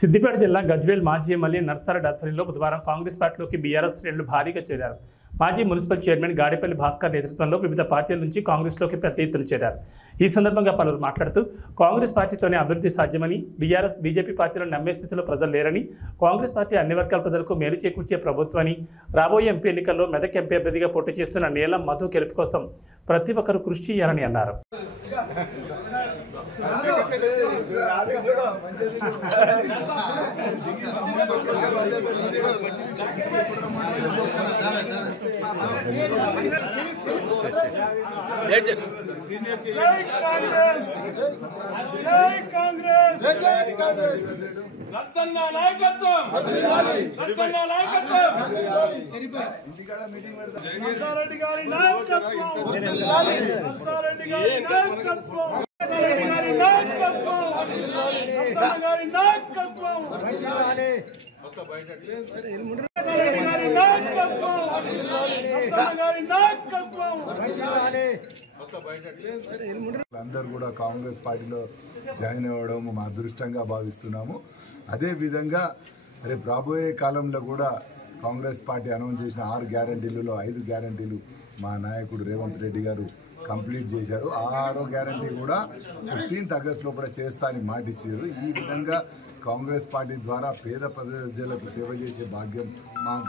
సిద్దిపేట జిల్లా గజ్వేల్ మాజీ ఎమ్మెల్యే నర్సారెడ్డి ఆధ్వర్యంలో బుధవారం కాంగ్రెస్ పార్టీలోకి బీఆర్ఎస్ శ్రేణులు భారీగా చేరారు. మాజీ మున్సిపల్ చైర్మన్ గాడిపల్లి భాస్కర్ నేతృత్వంలో వివిధ పార్టీల నుంచి కాంగ్రెస్లోకి పెద్ద ఎత్తున చేరారు. ఈ సందర్భంగా పలువురు మాట్లాడుతూ కాంగ్రెస్ పార్టీతోనే అభివృద్ధి సాధ్యమని, బీఆర్ఎస్ బీజేపీ పార్టీలను నమ్మే స్థితిలో ప్రజలు లేరని, కాంగ్రెస్ పార్టీ అన్ని వర్గాల ప్రజలకు మేలు చేకూర్చే ప్రభుత్వమని, రాబోయే ఎంపీ ఎన్నికల్లో మెదక్ ఎంపీ అభ్యర్థిగా పోటీ చేస్తున్న నీలం మధు గెలుపు కోసం ప్రతి ఒక్కరూ కృషి చేయాలని అన్నారు. అందరూ కూడా కాంగ్రెస్ పార్టీలో జాయిన్ అవ్వడం మా అదృష్టంగా భావిస్తున్నాము. అదే విధంగా రేపు రాబోయే కాలంలో కూడా కాంగ్రెస్ పార్టీ అనౌన్స్ చేసిన 6 గ్యారంటీలలో 5 గ్యారంటీలు మా నాయకుడు రేవంత్ రెడ్డి గారు కంప్లీట్ చేశారు. ఆ 6వ గ్యారంటీ కూడా 15th ఆగస్టు లోపల చేస్తా అని మాట ఇచ్చారు. ఈ విధంగా కాంగ్రెస్ పార్టీ ద్వారా పేద ప్రజలకు సేవ చేసే భాగ్యం మాకు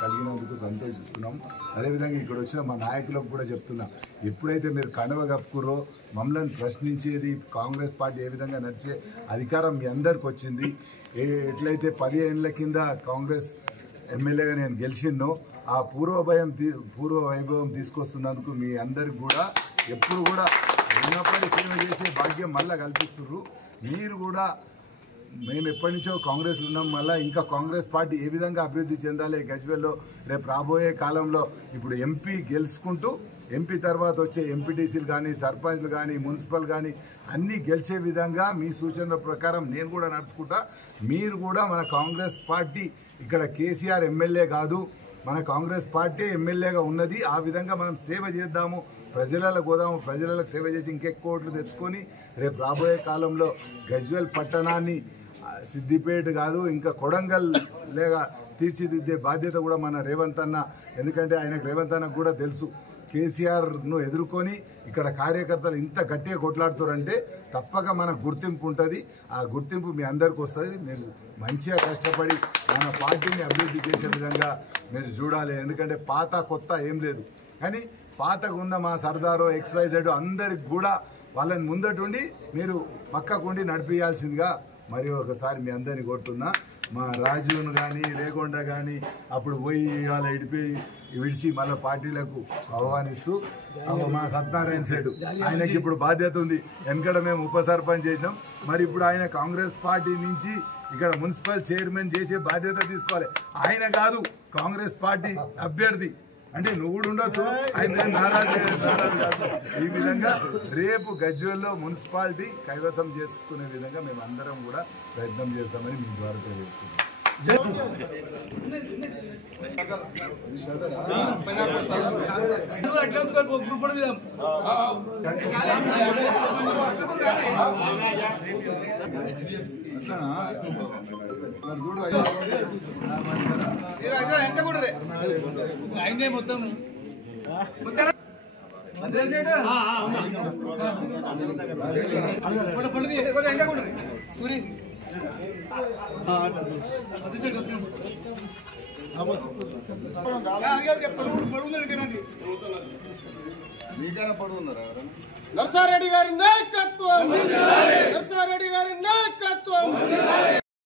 కలిగినందుకు సంతోషిస్తున్నాం. అదేవిధంగా ఇక్కడ వచ్చిన మా నాయకులకు కూడా చెప్తున్నా, ఎప్పుడైతే మీరు కండవ కప్పుకుర్రో మమ్మల్ని ప్రశ్నించేది కాంగ్రెస్ పార్టీ ఏ విధంగా నడిచే అధికారం మీ అందరికి వచ్చింది. ఎట్లయితే 10 ఏళ్ల కింద కాంగ్రెస్ ఎమ్మెల్యేగా నేను గెలిచిన్నో ఆ పూర్వ వైభవం తీసుకొస్తున్నందుకు మీ అందరికి కూడా ఎప్పుడు కూడా ఉన్నప్పటి సేవ చేసే భాగ్యం మళ్ళీ కల్పిస్తున్నారు. మీరు కూడా మేము ఎప్పటి నుంచో కాంగ్రెస్ ఉన్నాం, మళ్ళీ ఇంకా కాంగ్రెస్ పార్టీ ఏ విధంగా అభివృద్ధి చెందాలి గజ్వేల్లో రేపు రాబోయే కాలంలో ఇప్పుడు ఎంపీ గెలుచుకుంటూ ఎంపీ తర్వాత వచ్చే ఎంపీటీసీలు కానీ సర్పంచ్లు కానీ మున్సిపల్ కానీ అన్నీ గెలిచే విధంగా మీ సూచనల ప్రకారం నేను కూడా నడుచుకుంటా. మీరు కూడా మన కాంగ్రెస్ పార్టీ ఇక్కడ కేసీఆర్ ఎమ్మెల్యే కాదు, మన కాంగ్రెస్ పార్టీ ఎమ్మెల్యేగా ఉన్నది. ఆ విధంగా మనం సేవ చేద్దాము, ప్రజలకు పోదాము, ప్రజలకు సేవ చేసి ఇంకెక్కువ ఓట్లు తెచ్చుకొని రేపు రాబోయే కాలంలో గజ్వేల్ పట్టణాన్ని సిద్దిపేట కాదు ఇంకా కొడంగల్ లేగా తీర్చిదిద్దే బాధ్యత కూడా మన రేవంత్ అన్న, ఎందుకంటే ఆయనకు రేవంత్ అన్నకు కూడా తెలుసు కేసీఆర్ను ఎదుర్కొని ఇక్కడ కార్యకర్తలు ఇంత గట్టిగా కొట్లాడుతారంటే తప్పక మన గుర్తింపు ఉంటుంది. ఆ గుర్తింపు మీ అందరికి వస్తుంది. మీరు మంచిగా కష్టపడి మన పార్టీని అభివృద్ధి చేసే విధంగా మీరు చూడాలి. ఎందుకంటే పాత కొత్త ఏం లేదు, కానీ పాతకు ఉన్న మా సర్దారో XYZ అందరికి కూడా వాళ్ళని ముందటుండి మీరు పక్కకుండి నడిపించాల్సిందిగా మరి ఒకసారి మీ అందరినీ కోరుతున్నా. మా రాజును కానీ రేగొండ కానీ అప్పుడు పోయి వాళ్ళ విడిచి మళ్ళీ పార్టీలకు ఆహ్వానిస్తూ మా సత్యనారాయణ సెడ్ ఆయనకి ఇప్పుడు బాధ్యత ఉంది. వెనకడ మేము ఉప సర్పంచ్ చేసినాం, మరి ఇప్పుడు ఆయన కాంగ్రెస్ పార్టీ నుంచి ఇక్కడ మున్సిపల్ చైర్మన్ చేసే బాధ్యత తీసుకోవాలి. ఆయన కాదు కాంగ్రెస్ పార్టీ అభ్యర్థి అంటే నువ్వు కూడా ఉండొచ్చు, ఆయన నారాజు. ఈ విధంగా రేపు గజ్వేల్లో మున్సిపాలిటీ కైవసం చేసుకునే విధంగా మేము అందరం కూడా ప్రయత్నం చేస్తామని మీ ద్వారా తెలియజేసుకుంటాం. మొత్తం సూరి మీకైనా పడుతున్నారా? నర్సారెడ్డి గారి నాయకత్వం.